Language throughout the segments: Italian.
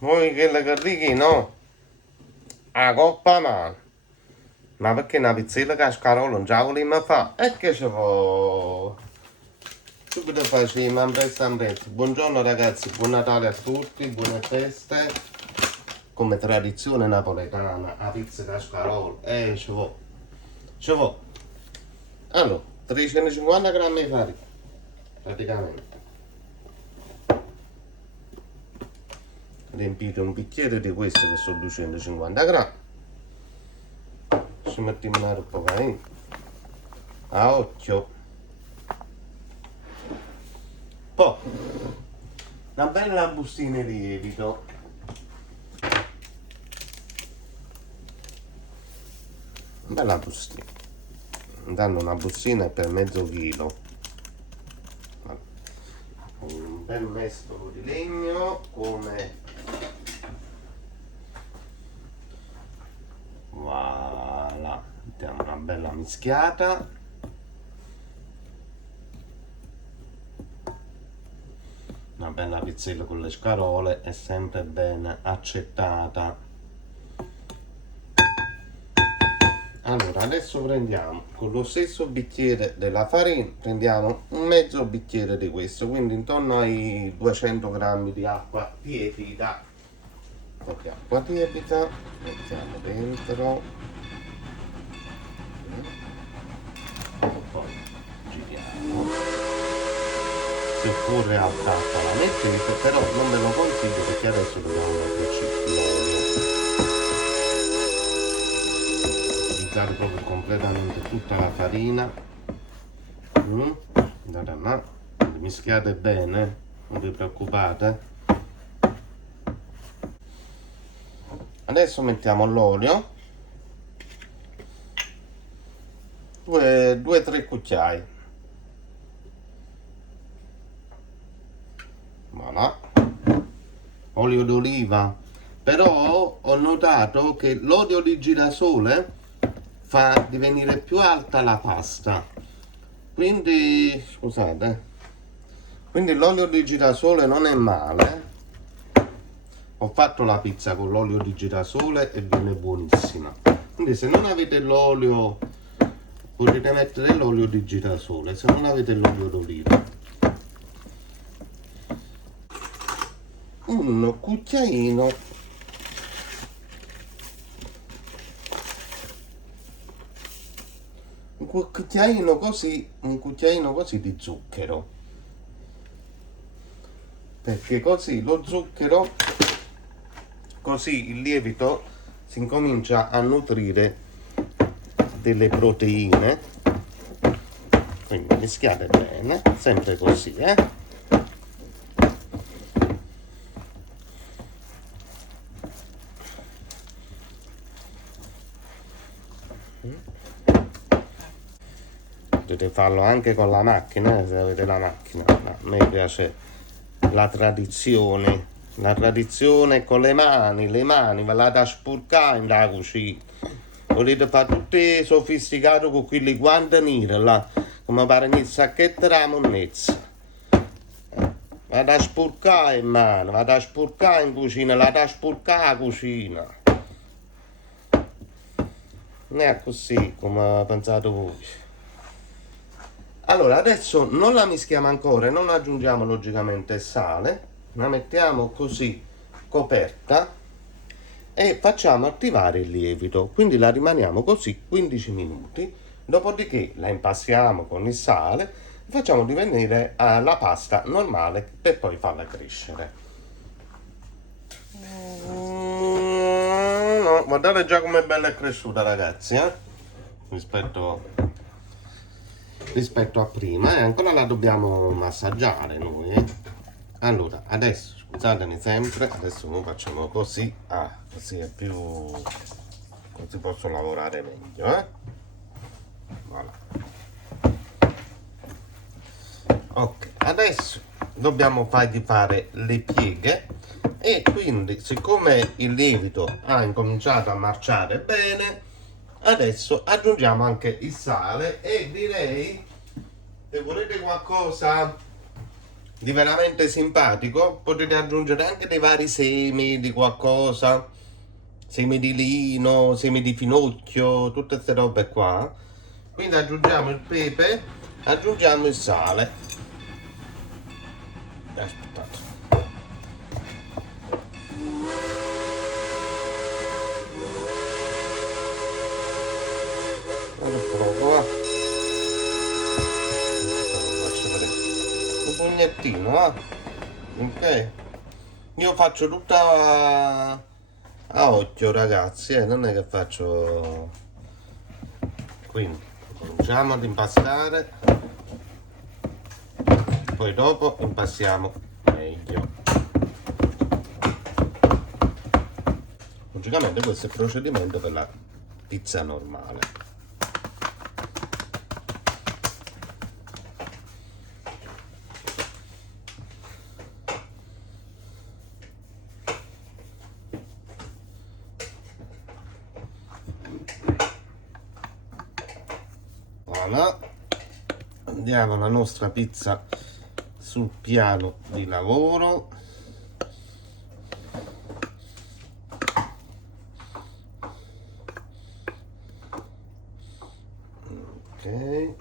Voi che le carrichi no? A coppa a mano. Ma perché una pizzella cascarola non ce la vogliamo fare? E che ci può? Subito facciamo, ambretta ambretta. Buongiorno ragazzi, buon Natale a tutti, buone feste. Come tradizione napoletana, la pizza cascarola. Ci vuole. Ci vuole. Allora, 350 grammi di farina. Praticamente. Riempite un bicchiere di questo che sono 250 grammi. Ci mettiamo un po' a occhio. Poi una bella bustina di lievito. Una bella bustina. Danno una bustina per mezzo chilo. Un bel mestolo di legno come voilà, diamo una bella mischiata. Una bella pizzella con le scarole è sempre ben accettata. Allora adesso prendiamo con lo stesso bicchiere della farina, prendiamo un mezzo bicchiere di questo, quindi intorno ai 200 grammi di acqua tiepida. Proprio acqua tiepida, mettiamo dentro e poi giriamo. Se occorre alta la mettete, però non ve lo consiglio perché adesso dobbiamo metterci l'olio. Utilizzare proprio completamente tutta la farina. Mischiate bene, non vi preoccupate. Adesso mettiamo l'olio, 2-3 cucchiai. Voilà. Olio d'oliva, però ho notato che l'olio di girasole fa divenire più alta la pasta, quindi scusate, quindi l'olio di girasole non è male. Ho fatto la pizza con l'olio di girasole e viene buonissima, quindi se non avete l'olio potete mettere l'olio di girasole, se non avete l'olio d'oliva. Un cucchiaino un cucchiaino così di zucchero, perché così lo zucchero, così il lievito si incomincia a nutrire delle proteine. Quindi mischiate bene, sempre così, potete farlo anche con la macchina, se avete la macchina. A me piace la tradizione con le mani ve la da spurcare nella cucina. Volete fare tutti sofisticati con quelli guanti neri là, come pare il sacchetto della monnezza. Vado a spurcare in mano, vado a spurcare in cucina, la da spurcare a cucina. Non è così come pensate voi. Allora adesso non la mischiamo ancora, non aggiungiamo logicamente sale, la mettiamo così coperta e facciamo attivare il lievito, quindi la rimaniamo così 15 minuti, dopodiché la impastiamo con il sale e facciamo divenire la pasta normale per poi farla crescere. No, guardate già com'è bella e cresciuta ragazzi, rispetto a prima, e ancora la dobbiamo massaggiare noi. Allora adesso scusatemi sempre, adesso noi facciamo così, così è più, così posso lavorare meglio, voilà. Ok, adesso dobbiamo fargli fare le pieghe e quindi siccome il lievito ha incominciato a marciare bene, adesso aggiungiamo anche il sale e direi, se volete qualcosa di veramente simpatico. Potete aggiungere anche dei vari semi di qualcosa, semi di lino, semi di finocchio, tutte queste robe qua. Quindi aggiungiamo il pepe, aggiungiamo il sale. Aspettate. Eccolo qua. Faccio vedere. Un pugnettino, ok. Io faccio tutta a occhio, ragazzi, non è che faccio. Quindi cominciamo ad impastare, poi dopo impastiamo meglio. Logicamente questo è il procedimento per la pizza normale. Voilà. Andiamo la nostra pizza sul piano di lavoro. Ok,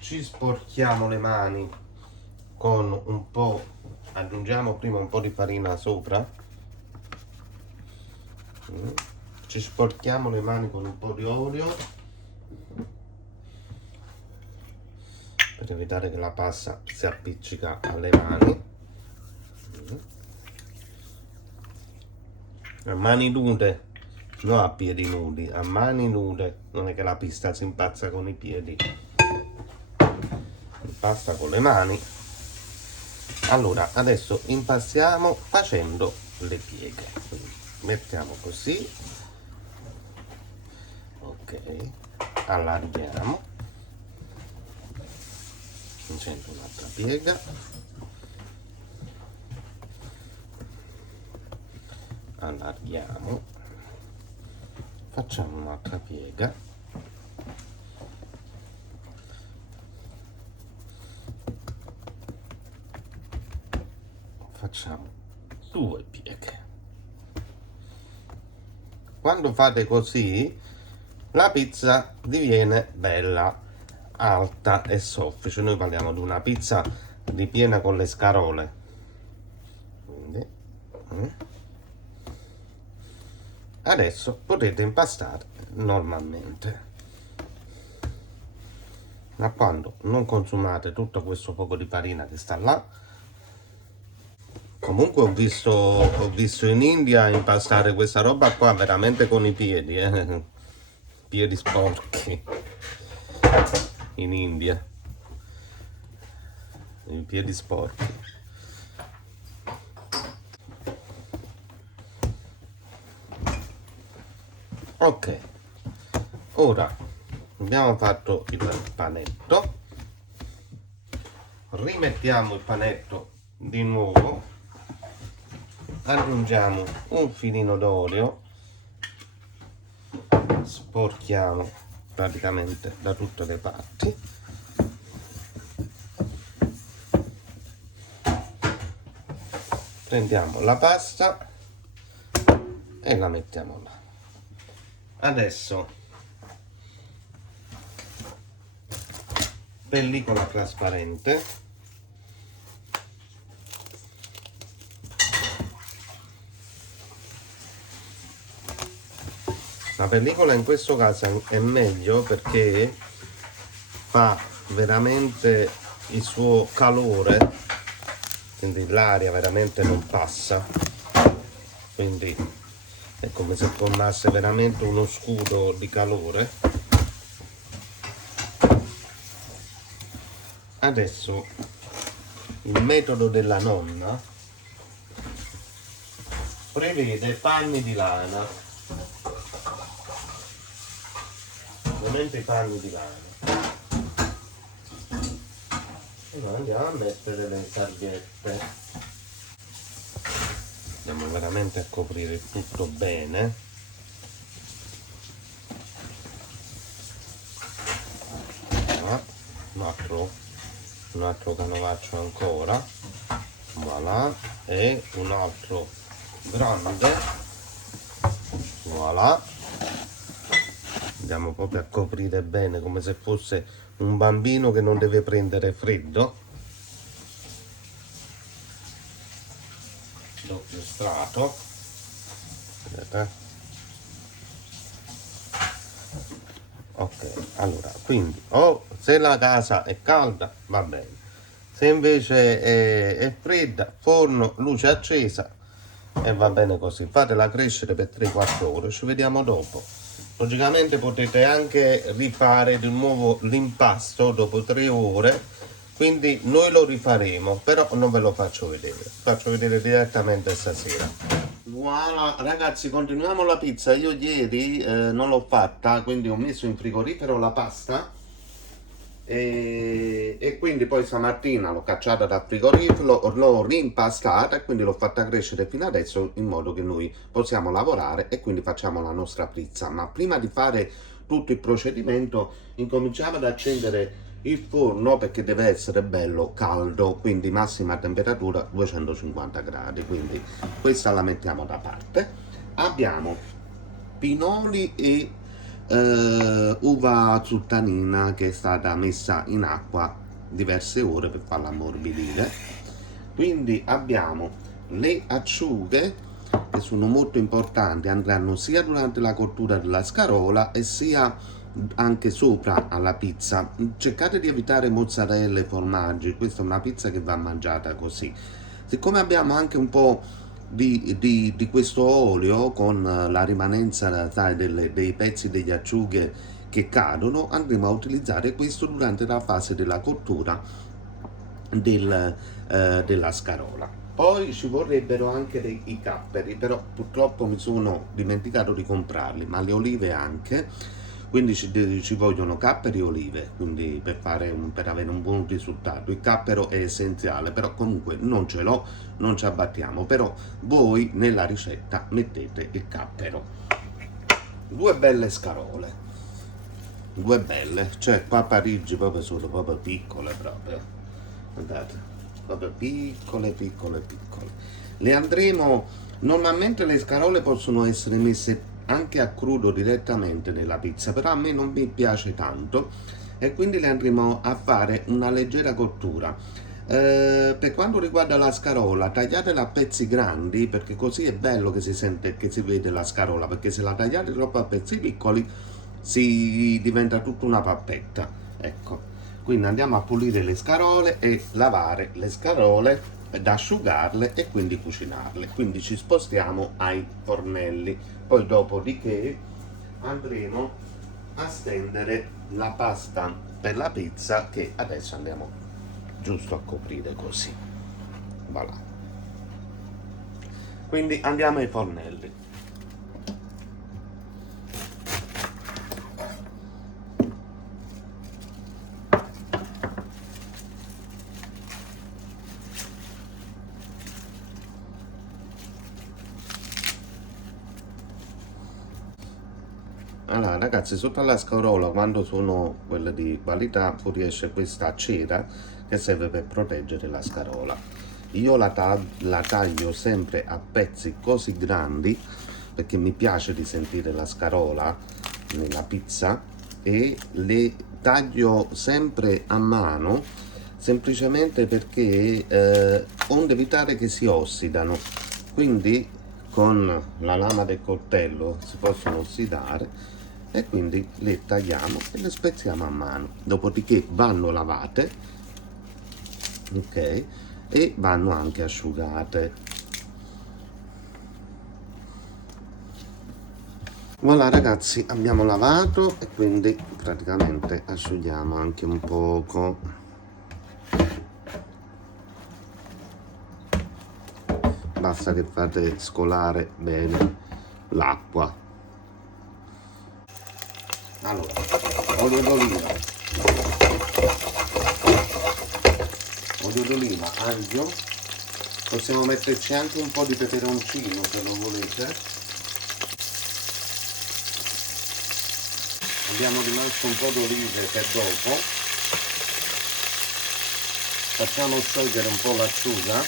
ci sporchiamo le mani con un po', aggiungiamo prima un po' di farina sopra, ci sporchiamo le mani con un po' di olio per evitare che la pasta si appiccica alle mani. A mani nude, no a piedi nudi, a mani nude, non è che la pista si impazza con i piedi, impasta con le mani. Allora adesso impastiamo facendo le pieghe. Quindi mettiamo così, ok, allarghiamo, facendo un'altra piega, allarghiamo, facciamo un'altra piega, facciamo due pieghe. Quando fate così la pizza diviene bella alta e soffice. Noi parliamo di una pizza ripiena con le scarole. Quindi, adesso potete impastare normalmente. Ma quando non consumate tutto questo poco di farina che sta là. Comunque ho visto in India impastare questa roba qua veramente con i piedi, piedi sporchi. In India. I piedi sporchi. Ok. Ora abbiamo fatto il panetto. Rimettiamo il panetto di nuovo, aggiungiamo un filino d'olio, sporchiamo praticamente da tutte le parti, prendiamo la pasta e la mettiamo là. Adesso pellicola trasparente, la pellicola in questo caso è meglio perché fa veramente il suo calore, quindi l'aria veramente non passa, quindi è come se formasse veramente uno scudo di calore. Adesso il metodo della nonna prevede panni di lana, ovviamente i panni di lana, e noi andiamo a mettere le salviette, andiamo veramente a coprire il tutto bene. Un altro un altro canovaccio ancora, voilà, e un altro grande, voilà. Andiamo proprio a coprire bene come se fosse un bambino che non deve prendere freddo. Doppio strato, vedete? Ok, allora, quindi se la casa è calda va bene, se invece è fredda, forno, luce accesa e va bene così. Fatela crescere per 3-4 ore, ci vediamo dopo. Logicamente potete anche rifare di nuovo l'impasto dopo 3 ore, quindi noi lo rifaremo, però non ve lo faccio vedere direttamente stasera. Voilà, ragazzi, continuiamo la pizza. Io ieri non l'ho fatta, quindi ho messo in frigorifero la pasta e quindi poi stamattina l'ho cacciata dal frigorifero, l'ho rimpastata e quindi l'ho fatta crescere fino adesso in modo che noi possiamo lavorare e quindi facciamo la nostra pizza. Ma prima di fare tutto il procedimento incominciamo ad accendere il forno perché deve essere bello caldo, quindi massima temperatura 250 gradi, quindi questa la mettiamo da parte. Abbiamo pinoli e uva zuttanina che è stata messa in acqua diverse ore per farla ammorbidire. Quindi abbiamo le acciughe che sono molto importanti, andranno sia durante la cottura della scarola e sia anche sopra alla pizza. Cercate di evitare mozzarella e formaggi, questa è una pizza che va mangiata così. Siccome abbiamo anche un po' di questo olio con la rimanenza, sai, dei pezzi degli acciughe che cadono, andremo a utilizzare questo durante la fase della cottura della scarola. Poi ci vorrebbero anche i capperi, però purtroppo mi sono dimenticato di comprarli, ma le olive anche, quindi ci vogliono capperi e olive, quindi per avere un buon risultato. Il cappero è essenziale, però comunque non ce l'ho, non ci abbattiamo, però voi nella ricetta mettete il cappero. Due belle scarole, due belle, cioè qua a Parigi proprio sono proprio piccole proprio, guardate, proprio piccole piccole piccole. Le andremo, normalmente le scarole possono essere messe anche a crudo direttamente nella pizza, però a me non mi piace tanto e quindi le andremo a fare una leggera cottura. Per quanto riguarda la scarola, tagliatela a pezzi grandi perché così è bello che si sente, che si vede la scarola, perché se la tagliate troppo a pezzi piccoli si diventa tutta una pappetta. Ecco, quindi andiamo a pulire le scarole e lavare le scarole ed asciugarle e quindi cucinarle. Quindi ci spostiamo ai fornelli. Poi dopodiché andremo a stendere la pasta per la pizza che adesso andiamo giusto a coprire così. Voilà. Quindi andiamo ai fornelli. Allora ragazzi, sotto alla scarola, quando sono quelle di qualità, fuoriesce questa cera che serve per proteggere la scarola. Io la taglio sempre a pezzi così grandi perché mi piace di sentire la scarola nella pizza e le taglio sempre a mano semplicemente perché onde evitare che si ossidano, quindi con la lama del coltello si possono ossidare e quindi le tagliamo e le spezziamo a mano, dopodiché vanno lavate, ok, e vanno anche asciugate. Voilà ragazzi, abbiamo lavato e quindi praticamente asciughiamo anche un poco. Basta che fate scolare bene l'acqua. Allora, olio d'oliva, aglio, possiamo metterci anche un po' di peperoncino se lo volete. Abbiamo rimasto un po' d'olive per dopo. Facciamo sciogliere un po' l'acciuga.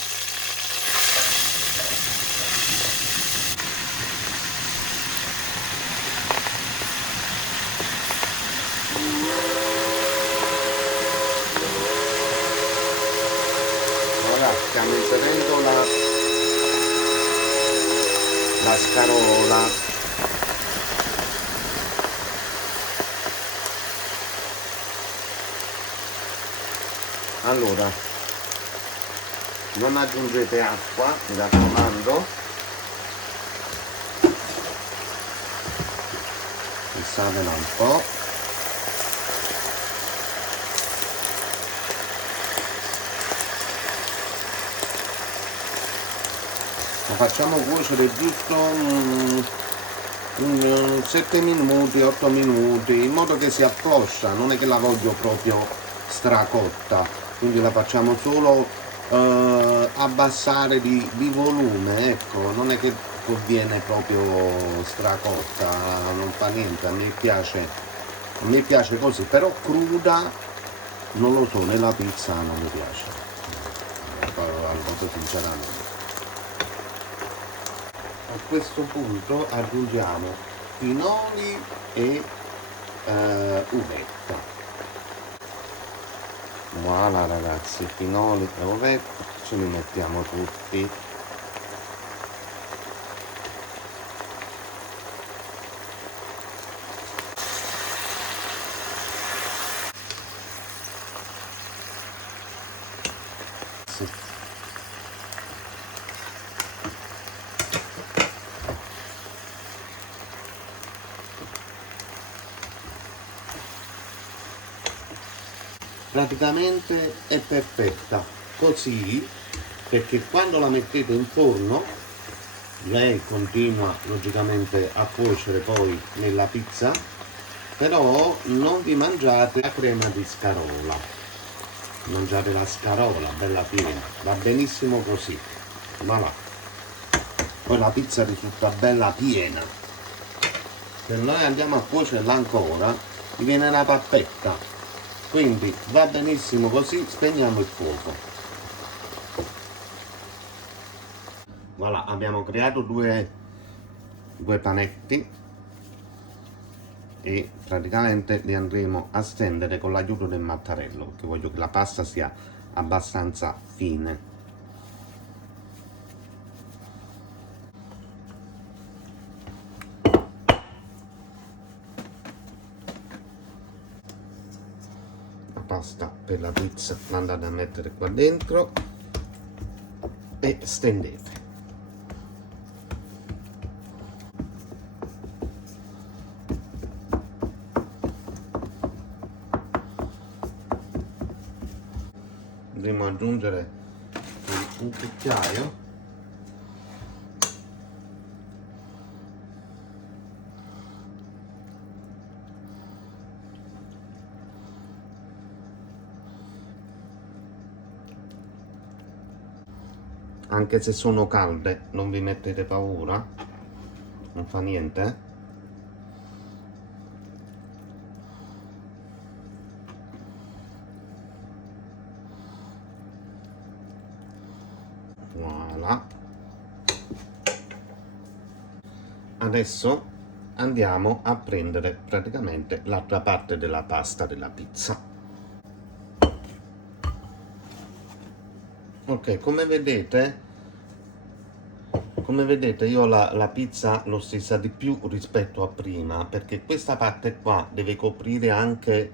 Ora stiamo inserendo la scarola. Allora, non aggiungete acqua, mi raccomando, missatela un po'. La facciamo cuocere giusto 7 minuti, 8 minuti, in modo che si affloscia, non è che la voglio proprio stracotta, quindi la facciamo solo abbassare di volume, ecco, non è che conviene proprio stracotta, non fa niente, a me piace così, però cruda non lo so, nella pizza non mi piace, molto sinceramente. A questo punto aggiungiamo pinoli e uvetta. Voilà ragazzi, pinoli e uvetta, ce li mettiamo tutti. Sì. Praticamente è perfetta così, perché quando la mettete in forno lei continua logicamente a cuocere poi nella pizza, però non vi mangiate la crema di scarola, mangiate la scarola bella piena, va benissimo così, voilà. Poi la pizza risulta bella piena, se noi andiamo a cuocerla ancora diviene una pappetta, quindi va benissimo così, spegniamo il fuoco. Voilà, abbiamo creato due panetti e praticamente li andremo a stendere con l'aiuto del mattarello, perché voglio che la pasta sia abbastanza fine. La pasta per la pizza la andate a mettere qua dentro e stendete. Andremo ad aggiungere un cucchiaio anche se sono calde, non vi mettete paura, non fa niente. Voilà. Adesso andiamo a prendere praticamente l'altra parte della pasta della pizza. Ok, come vedete io la pizza l'ho stesa di più rispetto a prima, perché questa parte qua deve coprire anche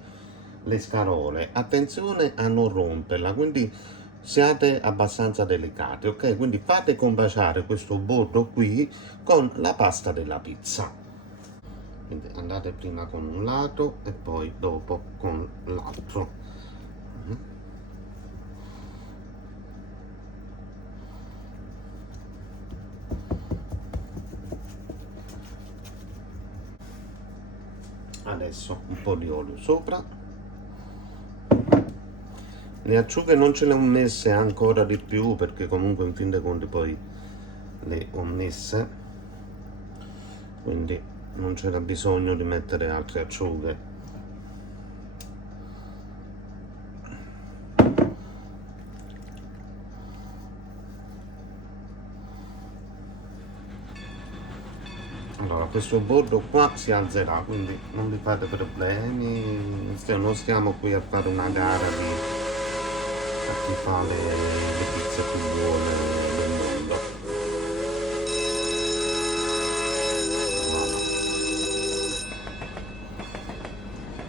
le scarole. Attenzione a non romperla, quindi siate abbastanza delicati, ok? Quindi fate combaciare questo bordo qui con la pasta della pizza. Quindi andate prima con un lato e poi dopo con l'altro. Adesso un po' di olio sopra. Le acciughe non ce le ho messe ancora di più, perché comunque in fin dei conti poi le ho messe, quindi non c'era bisogno di mettere altre acciughe. questo bordo qua si alzerà, quindi non vi fate problemi, non stiamo qui a fare una gara di a chi fa le pizze più buone del mondo. Voilà.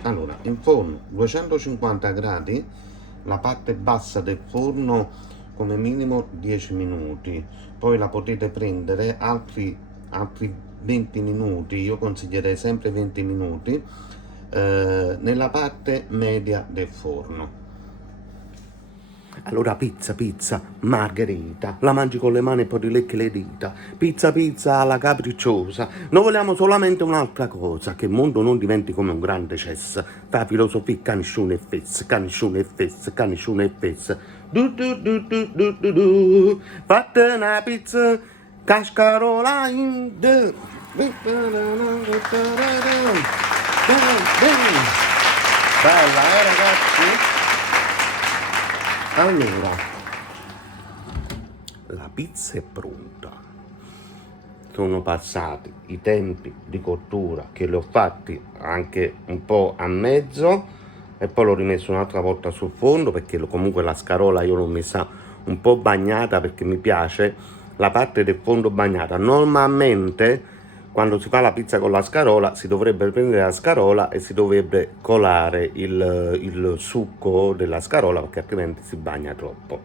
Allora, in forno 250 gradi, la parte bassa del forno come minimo 10 minuti, poi la potete prendere altri 20 minuti, io consiglierei sempre 20 minuti, nella parte media del forno. Allora pizza, margherita, la mangi con le mani e poi ti lecchi le dita, pizza alla capricciosa, noi vogliamo solamente un'altra cosa, che il mondo non diventi come un grande cesso, fa filosofia caniscione e fez, fatte una pizza, cascarola in the... Bella, ragazzi? Allora, la pizza è pronta. Sono passati i tempi di cottura che li ho fatti anche un po' a mezzo e poi l'ho rimesso un'altra volta sul fondo perché comunque la scarola io l'ho messa un po' bagnata perché mi piace la parte del fondo bagnata. Normalmente quando si fa la pizza con la scarola si dovrebbe prendere la scarola e si dovrebbe colare il succo della scarola perché altrimenti si bagna troppo.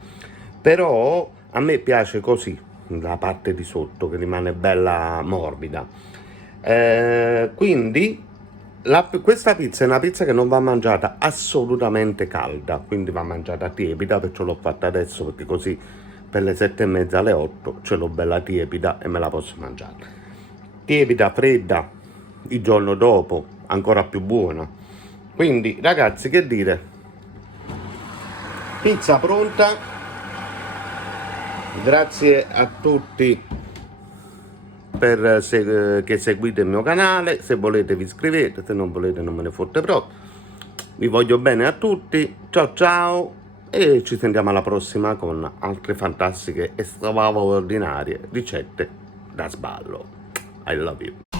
Però a me piace così, la parte di sotto che rimane bella morbida. Quindi questa pizza è una pizza che non va mangiata assolutamente calda, quindi va mangiata tiepida, perciò l'ho fatta adesso perché così per le 7:30 alle 8 ce l'ho bella tiepida e me la posso mangiare. Tiepida, fredda, il giorno dopo, ancora più buona. Quindi ragazzi, che dire, pizza pronta, grazie a tutti che seguite il mio canale, se volete vi iscrivete, se non volete non me ne fotte proprio. Vi voglio bene a tutti, ciao e ci sentiamo alla prossima con altre fantastiche e straordinarie ricette da sballo. I love you.